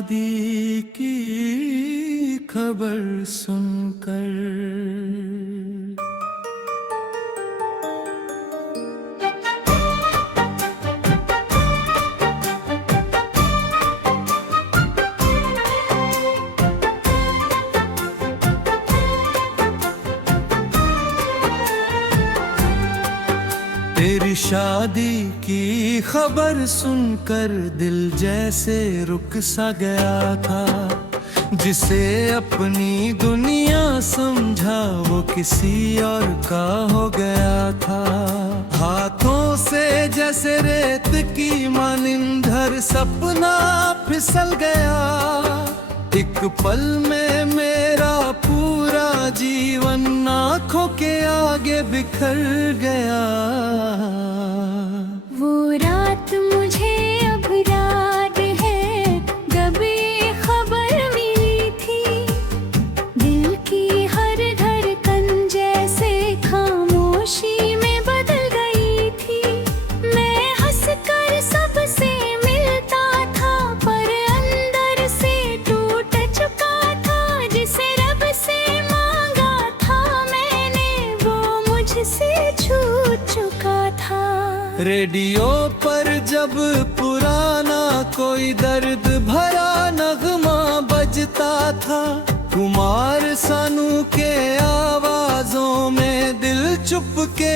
शादी की खबर सुनकर तेरी शादी की खबर सुनकर दिल जैसे रुक सा गया था। जिसे अपनी दुनिया समझा वो किसी और का हो गया था। हाथों से जैसे रेत की मानिंदर सपना फिसल गया। एक पल में मेरा पूरा जीवन आँखों के आगे बिखर गया। वो रात मुझे अब याद है, जब ये खबर मिली थी। दिल की हर धड़कन जैसे खामोशी में बदल गई थी। मैं हंसकर सबसे मिलता था, पर अंदर से टूट चुका था। जिसे रब से मांगा था मैंने, वो मुझसे छूट चुका था। रेडियो पर जब पुराना कोई दर्द भरा नगमा बजता था, कुमार सानू के आवाजों में दिल चुपके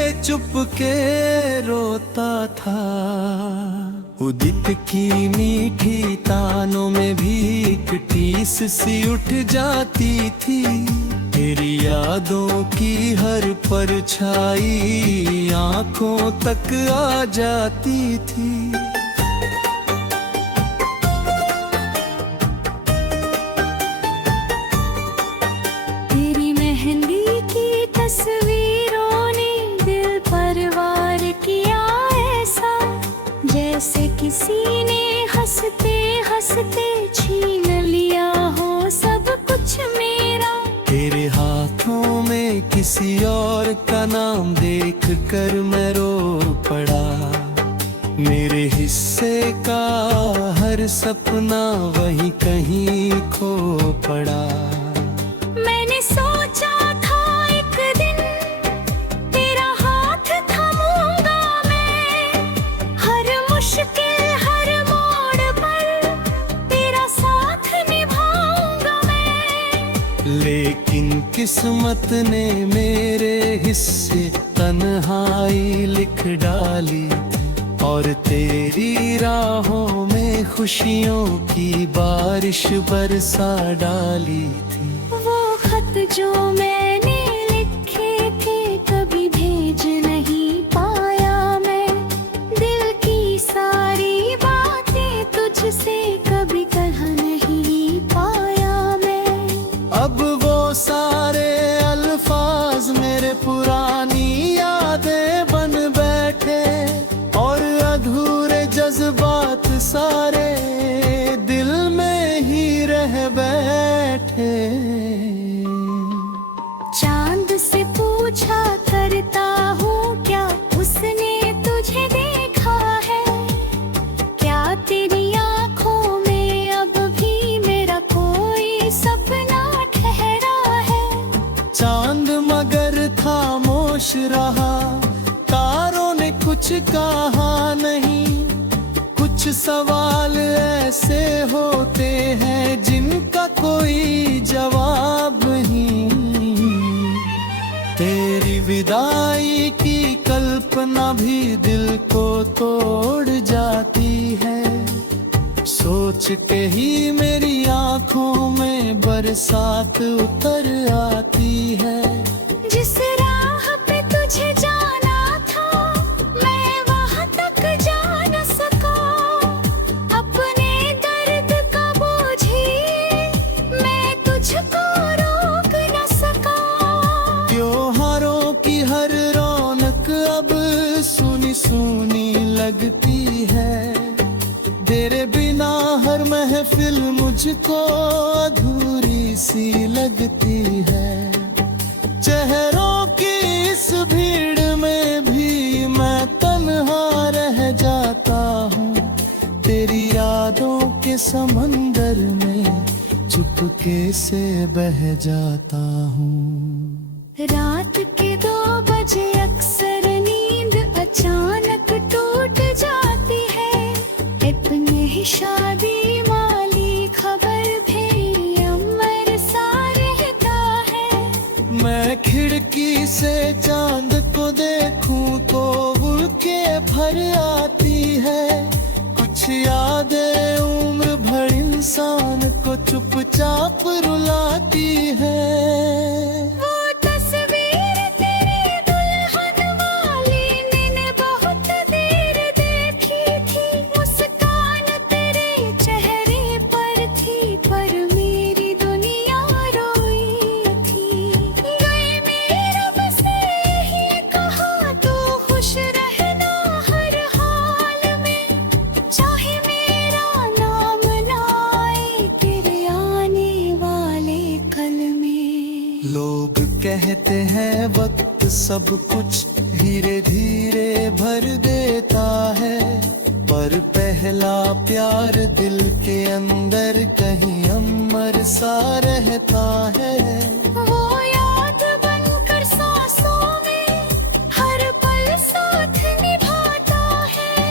रोता था। उदित की मीठी तानों में भी एक टीस सी उठ जाती थी। तेरी यादों की हर परछाई आँखों तक आ जाती थी। तेरी मेहंदी की तस्वीरों ने दिल पर वार किया ऐसा, जैसे किसी ने हंसते हंसते छीन लिया हो सब कुछ मेरा। तेरे हाथों में किसी और का नाम देख कर मैं रो पड़ा। मेरे हिस्से का हर सपना वहीं कहीं खो पड़ा। मैंने सोचा था एक दिन तेरा हाथ थामूंगा मैं। हर मुश्किल हर मोड़ पर तेरा साथ निभाऊंगा मैं। लेकिन किस्मत ने मेरे हिस्से तन्हाई लिख डाली, और तेरी राहों में खुशियों की बारिश बरसा डाली थी। वो खत जो मैंने लिखे थे कभी भेज नहीं पाया मैं। दिल की सारी बातें तुझसे कभी कह नहीं पाया मैं। अब वो सारे अल्फाज मेरे पुरानी यादें बन बैठे, और अधूरे जज्बात सारे दिल में ही रह बैठे। चांद से पूछा करता हूँ क्या उसने तुझे देखा है। क्या तेरी आँखों में अब भी मेरा कोई सपना ठहरा है। चांद मगर खामोश रहा, तारों ने कुछ कहा नहीं। कुछ सवाल ऐसे होते हैं जिनका कोई जवाब नहीं। तेरी विदाई की कल्पना भी दिल को तोड़ जाती है। सोच के ही मेरी आँखों में बरसात उतर आती है। जिस राह पे तुझे जाना था मैं वहाँ तक जा न सका। अपने दर्द का बोझ ही मैं तुझको रोक न सका। त्योहारों की हर रौनक अब सुनी सुनी लगती है। तेरे बिना हर महफिल मुझको अधूरी सी लगती है। चेहरों की इस भीड़ में भी मैं तन्हा रह जाता हूँ। तेरी यादों के समंदर सफर में चुपके से बह जाता हूँ। रात के 2 बजे अक्सर नींद अचानक टूट जाती है। इतने ही शादी वाली खबर भी अमर सा रहता है। मैं खिड़की से चांद को देखूं तो उड़ के भर आती है। कुछ यादें उम्र भर इंसान को चुपचाप रुलाती है। वो तस्वीर तेरी दुल्हन वाली मैंने बहुत देर देखी थी। मुस्कान तेरे चेहरे पर थी, पर मेरी दुनिया रोई थी। गए मेरे बस यही कहा तो खुश रहना हर हाल में, चाहे मेरा नाम ना आए तेरे आने वाले कल में। लोग कहते हैं वक्त सब कुछ धीरे धीरे भर देता है, पर पहला प्यार दिल के अंदर कहीं अमर सा रहता है। वो याद बनकर सांसों में हर पल साथ निभाता है।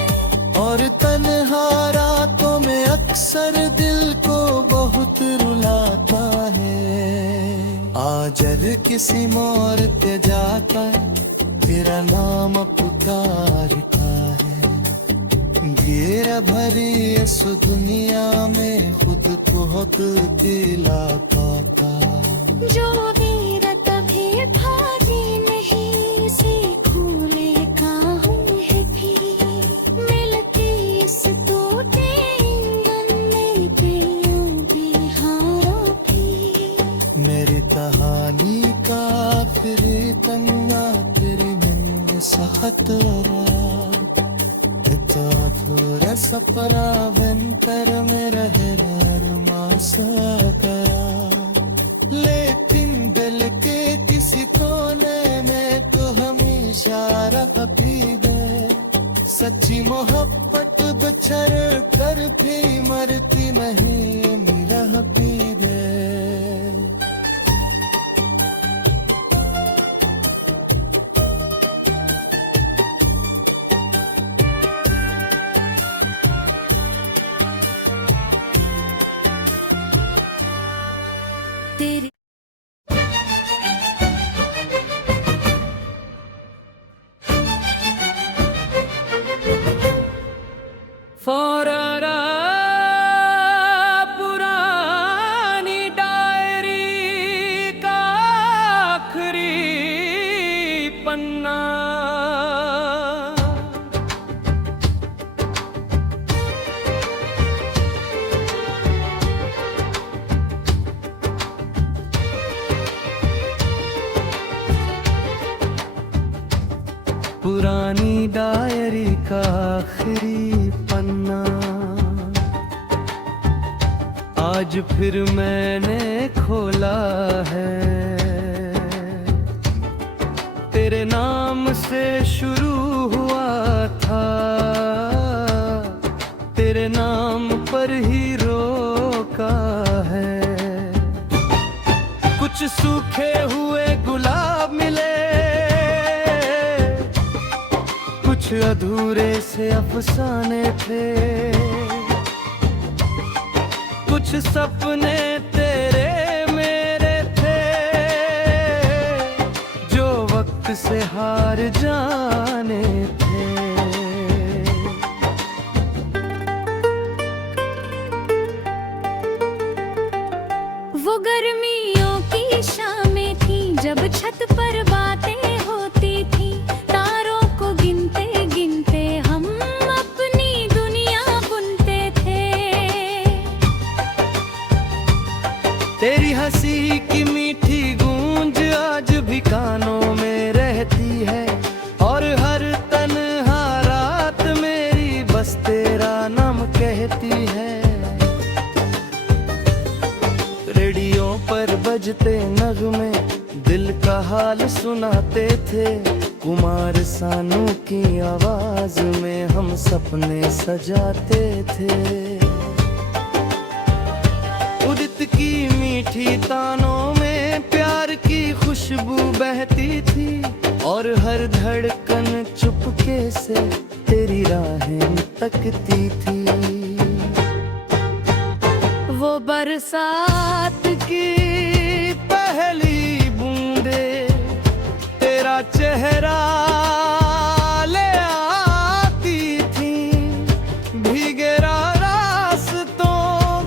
और तन्हा रातों में अक्सर दिल को बहुत रुलाता है। आजर किसी मोड़ पे जाता है, तेरा नाम पुकारता है। घेरा भरी इस दुनिया में खुद को दिलाता था। जो वीरत भी भागी नहीं सीखूं लेका हूँ है भी। मिलती इस टूटे इंजन में पियों बिहारों की। मेरी कहानी का आखिरी तन्ना तेरी मन सहतरा थोड़ा सपरा बनकर मेरा मासका। लेकिन दिल के किसी कोने में तो हमेशा रह भी गए। सच्ची मोहब्बत बिछड़ कर भी मरती नहीं रह भी गए। तेरी फोरारा पुरानी डायरी का आखिरी पन्ना। पुरानी डायरी का आखिरी पन्ना, आज फिर मैंने खोला है। तेरे नाम से शुरू हुआ था, तेरे नाम पर ही रोका है। कुछ सूखे हुए गुलाब मिले, कुछ अधूरे से अफसाने थे। कुछ सपने तेरे मेरे थे, जो वक्त से हार जाने थे। वो गर्मियों की शामें थी जब छत पर बातें होती थी। तारों को गिनते गिनते हम अपनी दुनिया बुनते थे। तेरी हंसी की मीठी गूंज आज भी कानों में रहती है, और हर तन्हा रात मेरी बस तेरा नाम कहती है। रेडियो पर बजते नगमे दिल का हाल सुनाते थे। कुमार सानू की आवाज में हम सपने सजाते थे। की मीठी तानों में प्यार की खुशबू बहती थी, और हर धड़कन चुपके से तेरी राहें तकती थी। वो बरसात की पहली बूंदे तेरा चेहरा ले आती थी, भीगे रास्तों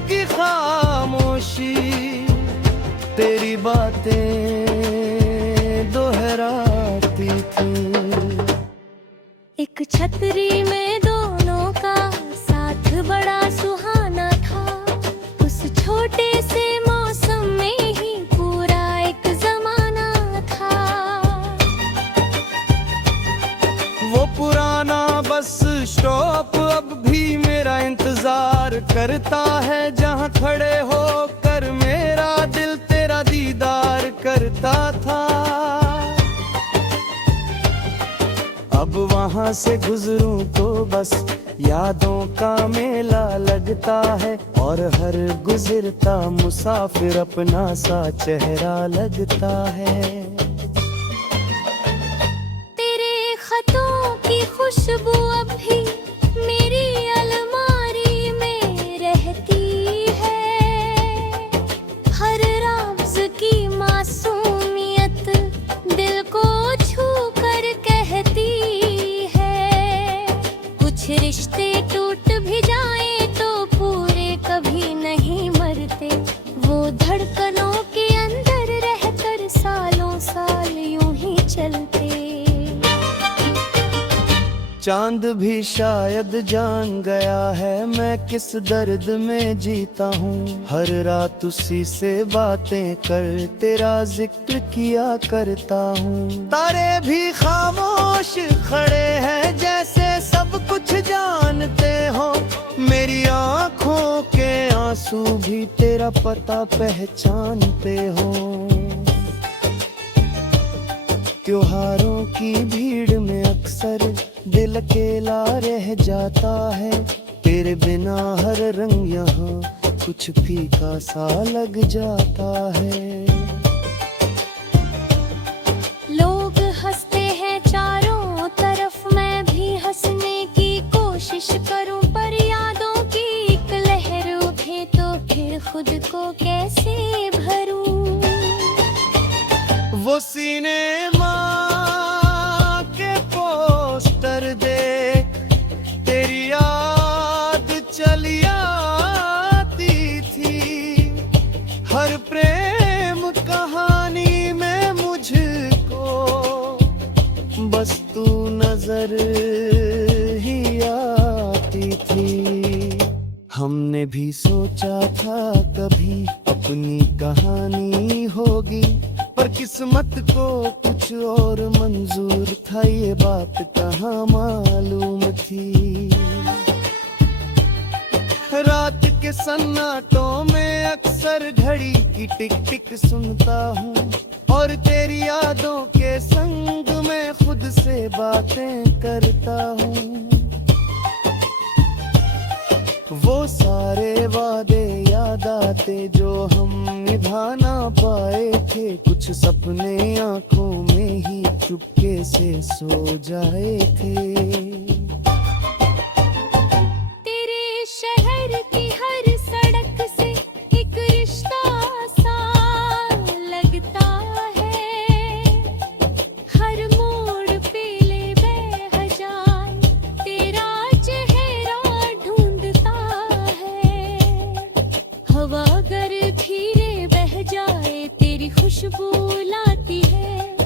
की खामोशी तेरी बातें दोहराती थी। एक छतरी में दोनों का साथ बड़ा सुहाना था, उस छोटे से मौसम में ही पूरा एक जमाना था। वो पुराना बस स्टॉप अब भी मेरा इंतजार करता है, जहाँ खड़े होकर मेरा दिल तेरा दीदार करता था। अब वहाँ से गुजरूं तो बस यादों का मेला लगता है, और हर गुजरता मुसाफिर अपना सा चेहरा लगता है। तेरे खतों की खुशबू अब भी मेरी अलमारी में रहती है, हर राज की मासूमियत दिल को छू कर कहती है। कुछ रिश्ते टूट भी जाएं तो पूरे कभी नहीं मरते, वो धड़कनों के अंदर रहकर सालों साल यूं ही चलते। चांद भी शायद जान गया है मैं किस दर्द में जीता हूँ, हर रात उसी से बातें कर तेरा जिक्र किया करता हूँ। तारे भी खामोश खड़े हैं जैसे सब कुछ जानते हो, मेरी आँखों के आंसू भी तेरा पता पहचानते हो। त्योहारों की भीड़ में अक्सर दिल अकेला रह जाता है, तेरे बिना हर रंग यहाँ कुछ फीका सा लग जाता है। लोग हंसते हैं चारों तरफ, मैं भी हंसने की कोशिश करूं, पर यादों की एक लहर उठे तो फिर खुद को कैसे भरूं। वो सिनेमा के पोस्टर देख तेरी याद चली आती थी, हर प्रेम कहानी में मुझको बस तू नजर ही आती थी। हमने भी सोचा था कभी अपनी कहानी होगी, पर किस्मत को कुछ और मंजूर था, ये बात कहाँ मालूम थी। रात के सन्नाटों में अक्सर घड़ी की टिक टिक सुनता हूँ, और तेरी यादों के संग में खुद से बातें करता हूँ। वो सारे वादे याद आते जो हम निभा ना पाए थे, कुछ सपने आंखों में ही चुपके से सो जाए थे। तेरे शहर की हर सड़क से एक रिश्ता सा लगता है, हर मोड़ पे ले बेहजान तेरा चेहरा ढूंढता है। हवा अगर धीरे बह जाए तेरी खुशबू लाती है,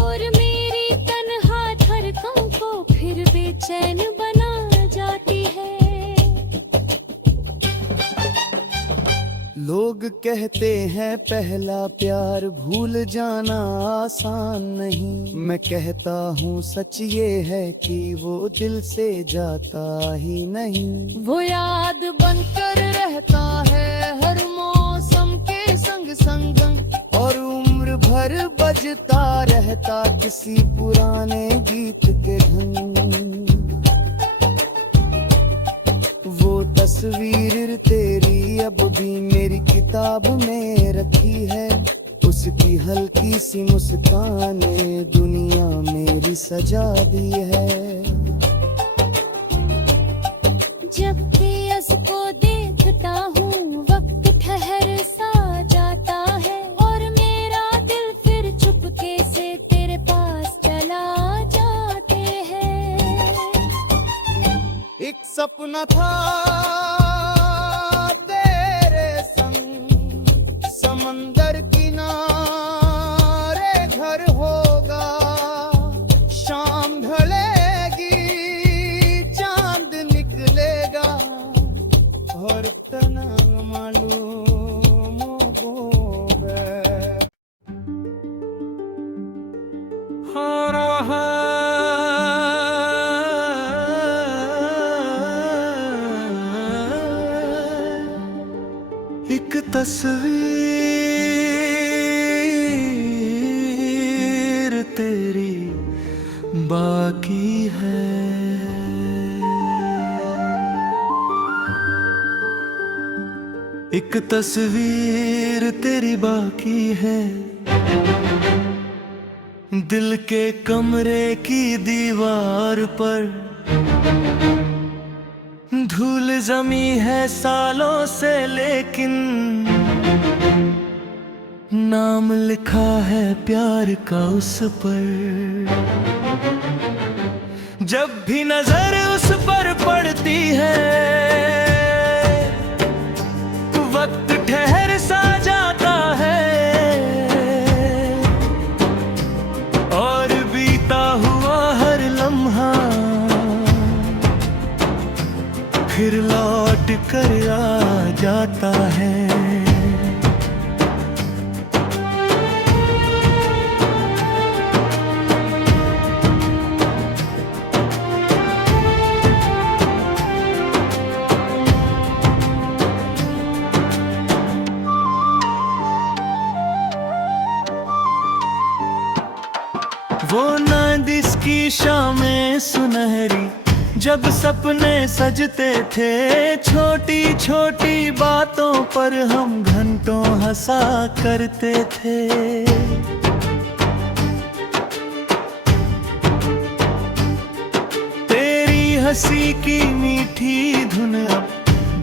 और मेरी तन्हा धड़कन को फिर बेचैन बना जाती है। लोग कहते हैं पहला प्यार भूल जाना आसान नहीं, मैं कहता हूँ सच ये है कि वो दिल से जाता ही नहीं। वो याद बनकर रहता है हर मौसम के संग संग, और उम्र भर बजता रहता किसी पुराने गीत के धुन। वो तस्वीर तेरी अब भी मेरी किताब में रखी है, उसकी हल्की सी मुस्कान ने दुनिया मेरी सजा दी है। जब भी उसको देखता हूँ वक्त ठहर सा जाता है, और मेरा दिल फिर चुपके से तेरे पास चला जाते हैं। एक सपना था तेरे संग, समंदर किनारे घर होगा, शाम ढलेगी चांद निकलेगा, और तना मालूम होगा। हो रहा एक तस्वीर तेरी बाकी है। एक तस्वीर तेरी बाकी है, दिल के कमरे की दीवार पर धूल जमी है सालों से, लेकिन नाम लिखा है प्यार का उस पर। जब भी नजर उस पर पड़ती है, वक्त ठहर सा जाता है, और बीता हुआ हर लम्हा फिर लौट कर आ जाता है। वो नादिस की शामें सुनहरी, जब सपने सजते थे, छोटी छोटी बातों पर हम घंटों हंसा करते थे। तेरी हंसी की मीठी धुन अब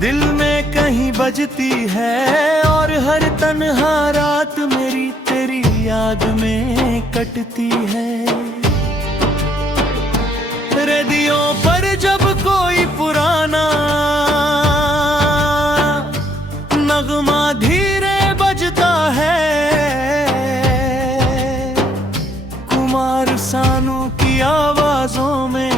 दिल में कहीं बजती है, और हर तन्हा रात मेरी तेरी याद में कटती है। रेडियो पर जब कोई पुराना नगमा धीरे बजता है, कुमार सानू की आवाजों में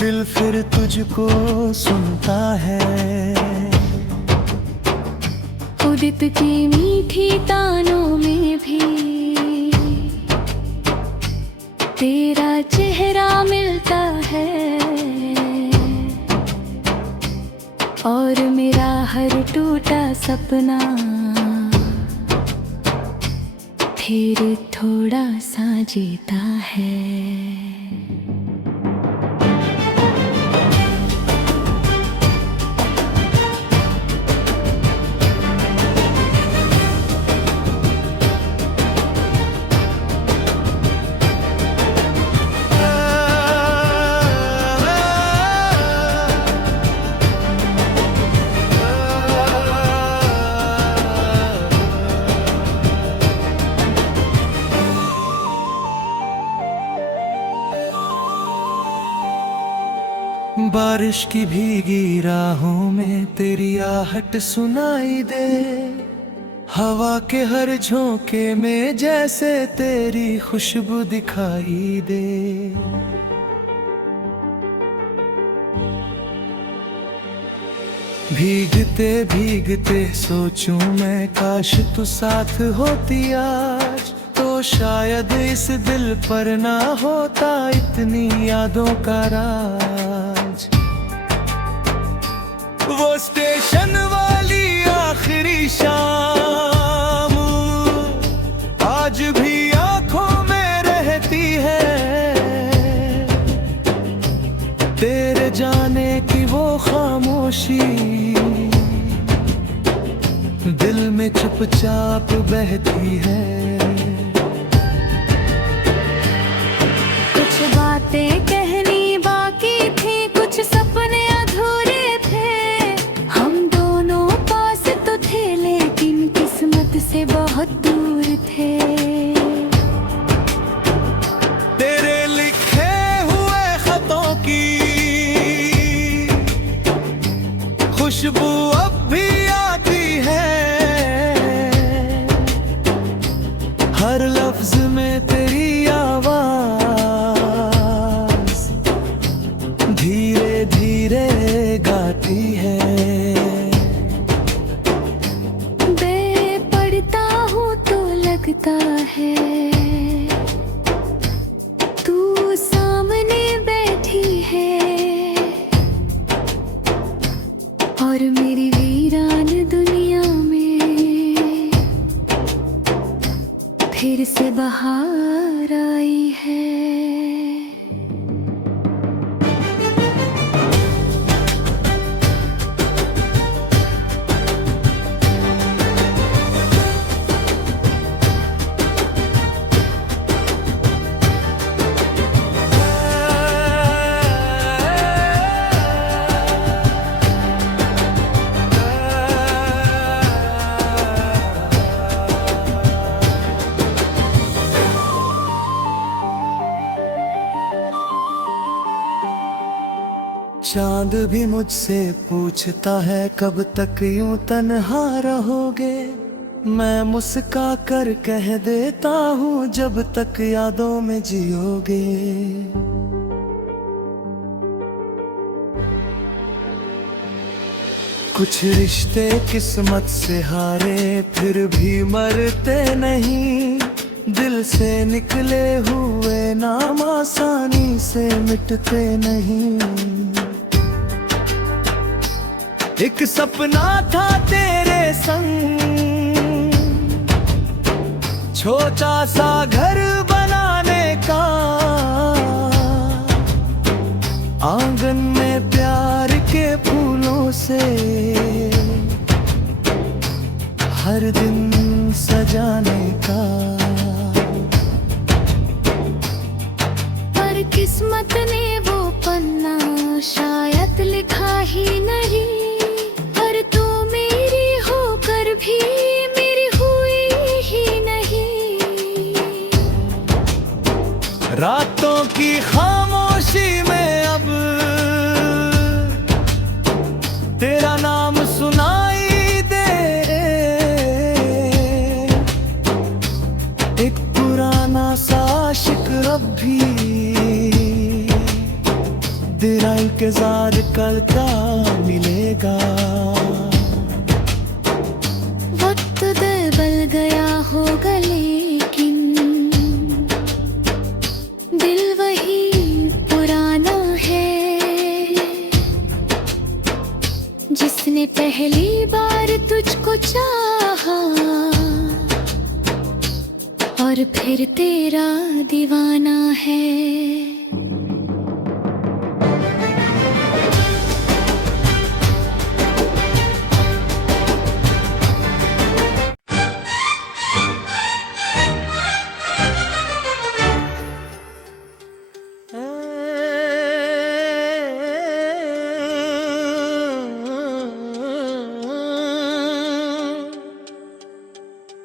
दिल फिर तुझको सुनता है। उदित की मीठी तानों में भी तेरा चेहरा मिलता है, और मेरा हर टूटा सपना फिर थोड़ा सा जीता है। बारिश की भीगी राहों में तेरी आहट सुनाई दे, हवा के हर झोंके में जैसे तेरी खुशबू दिखाई दे। भीगते भीगते सोचूं मैं, काश तू साथ होती आज, तो शायद इस दिल पर ना होता इतनी यादों का राज। वो स्टेशन वाली आखिरी शाम आज भी आंखों में रहती है, तेरे जाने की वो खामोशी दिल में चुपचाप बहती है। कुछ बातें कहनी बाकी थी, कुछ सपने अधूरे थे। हम दोनों पास तो थे लेकिन किस्मत से बहुत दूर थे। तेरे लिखे हुए खतों की खुशबू अब भी आती है। हर लफ्ज में तेरी आवाज धीरे धीरे गाती है। मैं पढ़ता हूँ तो लगता है तू सामने बैठी है। और मेरी वीरान दुनिया में फिर से बहार आई है। चांद भी मुझसे पूछता है कब तक यूं तन्हा रहोगे। मैं मुस्का कर कह देता हूँ जब तक यादों में जियोगे। कुछ रिश्ते किस्मत से हारे फिर भी मरते नहीं। दिल से निकले हुए नाम आसानी से मिटते नहीं। एक सपना था तेरे संग छोटा सा घर बनाने का। आंगन में प्यार के फूलों से हर दिन सजाने का। पर किस्मत ने वो पन्ना शायद लिखा ही नहीं। पर तू मेरी होकर भी मेरी हुई ही नहीं। रातों की खामोशी में अब तेरा नाम सुनाई दे। एक पुराना सा आशिक अब भी तेरा इंतजार करता मिलेगा। वक्त बदल गया होगा लेकिन दिल वही पुराना है। जिसने पहली बार तुझको चाहा और फिर तेरा दीवाना है।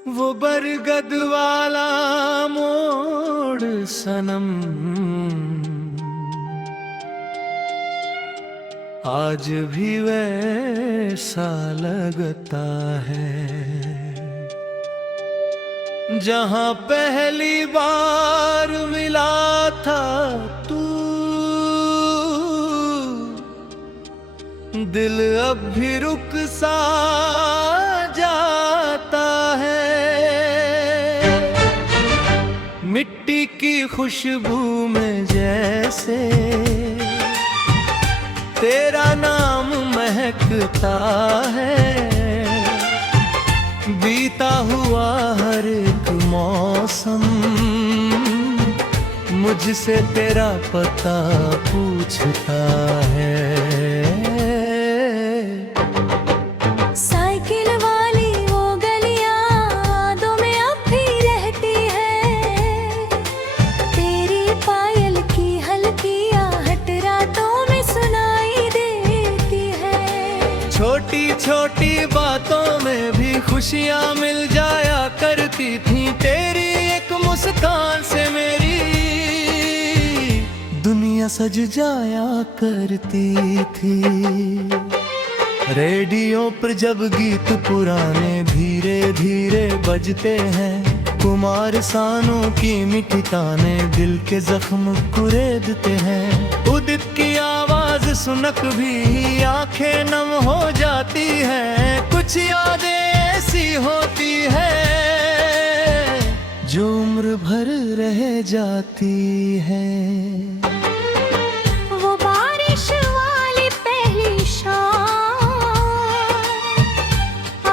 वो बरगद वाला मोड़ सनम आज भी वैसा लगता है। जहां पहली बार मिला था तू, दिल अब भी रुक सा जाता है। मिट्टी की खुशबू में जैसे तेरा नाम महकता है। बीता हुआ हर एक मौसम मुझसे तेरा पता पूछता है। साइकिल वाली वो खुशियाँ मिल जाया करती थी तेरी एक मुस्कान से, मेरी दुनिया सज जाया करती थी। रेडियो पर जब गीत पुराने धीरे धीरे बजते हैं, कुमार सानू की मीठी ताने दिल के जख्म कुरेदते हैं। उदित की आवाज सुनक भी आंखें नम हो जाती हैं। कुछ यादें ऐसी होती है जो उम्र भर रह जाती है। वो बारिश वाली पहली शाम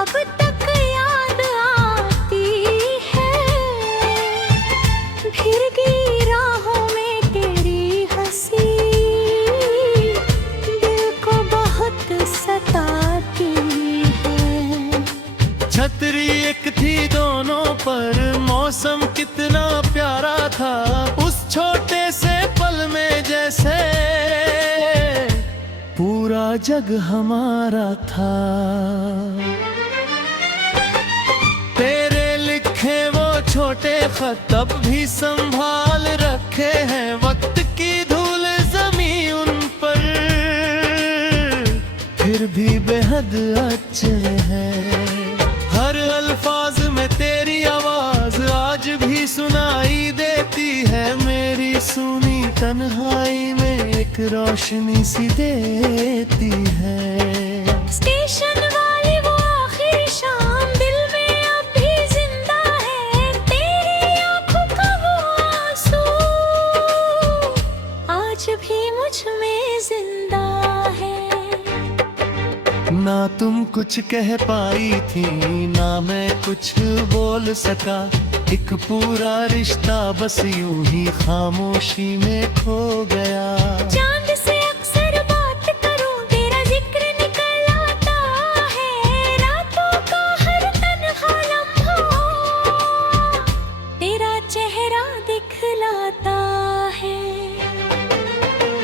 अब तक याद आती है। भीगी राहों में तेरी हंसी दिल को बहुत सताती है। छतरी एक थी दोनों पर, मौसम कितना प्यारा था उस छोटे से पल में, जैसे पूरा जग हमारा था। तेरे लिखे वो छोटे खत अब भी संभाल रखे हैं, वक्त की धूल जमी उन पर फिर भी बेहद अच्छे हैं। हर अल्फाज में तेरी आवाज आज भी सुनाई देती है, मेरी सुनी तन्हाई में एक रोशनी सी देती है। स्टेशन वाली वो आखिरी शाम दिल में अब भी जिंदा है। तेरी आंखों का वो आंसू आज भी मुझ में जिंदा है। ना तुम कुछ कह पाई थी, ना मैं कुछ बोल सका, एक पूरा रिश्ता बस यूं ही खामोशी में खो गया। चांद से अक्सर बात करूं तेरा जिक्र निकल आता है। रातों का हर तन्हा लम्हा तेरा चेहरा दिखलाता है।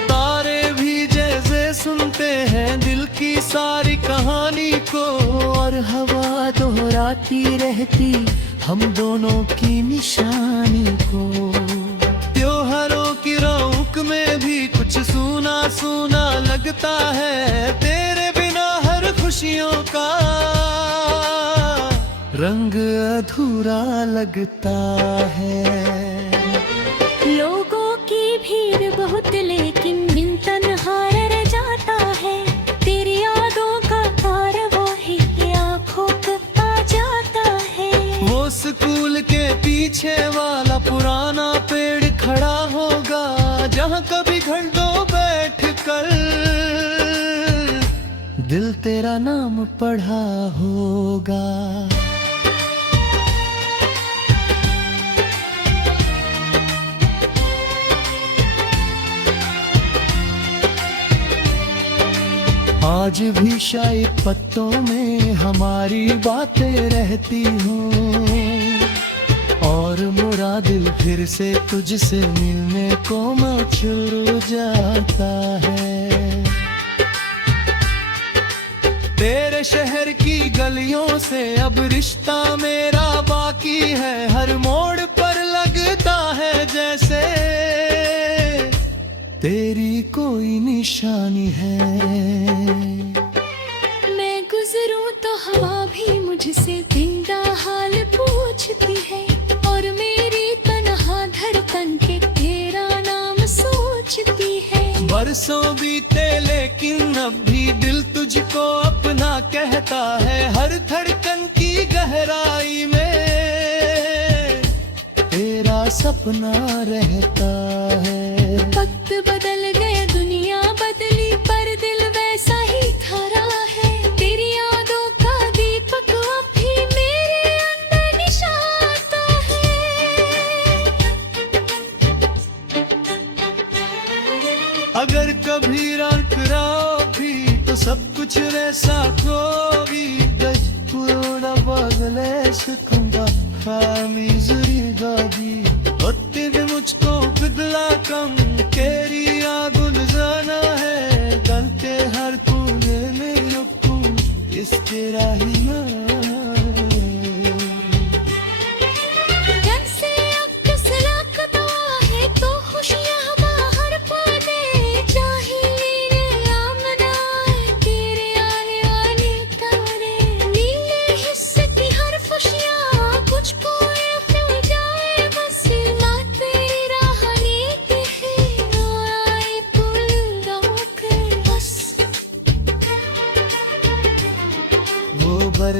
तारे भी जैसे सुनते हैं दिल की सारी कहानी को, और हवा दोहराती रहती हम दोनों की निशानी को। त्योहारों की रौनक में भी कुछ सूना सूना लगता है, तेरे बिना हर खुशियों का रंग अधूरा लगता है। लोगों की भीड़ बहुत लेकिन बिन तन्हा रह जाता है। तेरी यादों का कारवाही आँखों पे आ जाता है। वो स्कूल के पीछे वाला पुराना पेड़ खड़ा होगा, जहाँ कभी घंटों बैठ कर दिल तेरा नाम पढ़ा होगा। आज भी शायद पत्तों में हमारी बातें रहती हूँ, और मेरा दिल फिर से तुझसे मिलने को मचल जाता है। तेरे शहर की गलियों से अब रिश्ता मेरा बाकी है, हर मोड़ पर लगता है जैसे तेरी कोई निशानी है। मैं गुजरूं तो हवा भी मुझसे दिन का हाल पूछती है, और मेरी तन्हा धड़कन के तेरा नाम सोचती है। बरसों बीते लेकिन अब भी दिल तुझको अपना कहता है, हर धड़कन की गहराई में तेरा सपना रहता है। वक्त बदल गया दुनिया बदली पर दिल वैसा ही खरा है। तेरी यादों का दीपक अब भी मेरे अंदर निशाता है। अगर कभी टकराओ भी तो सब कुछ वैसा खो भी गज पूरा बगले सकूंगा खामी जुरीगा भी होते भी मुझको बदला कम तेरी याद जाना है गलते हर कोने में रुकूं इस तेरा ही नाम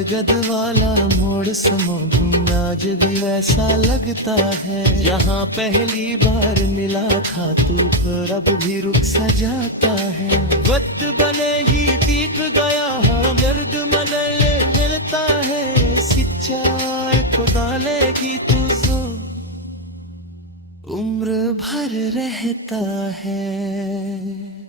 गदगद वाला मोड़ समझूं आज भी वैसा लगता है यहाँ पहली बार मिला था तू पर अब भी रुक सा जाता है वक्त बने ही बीत गया हाँ दर्द मदले मिलता है सच्चाई को डालेगी तू जो उम्र भर रहता है।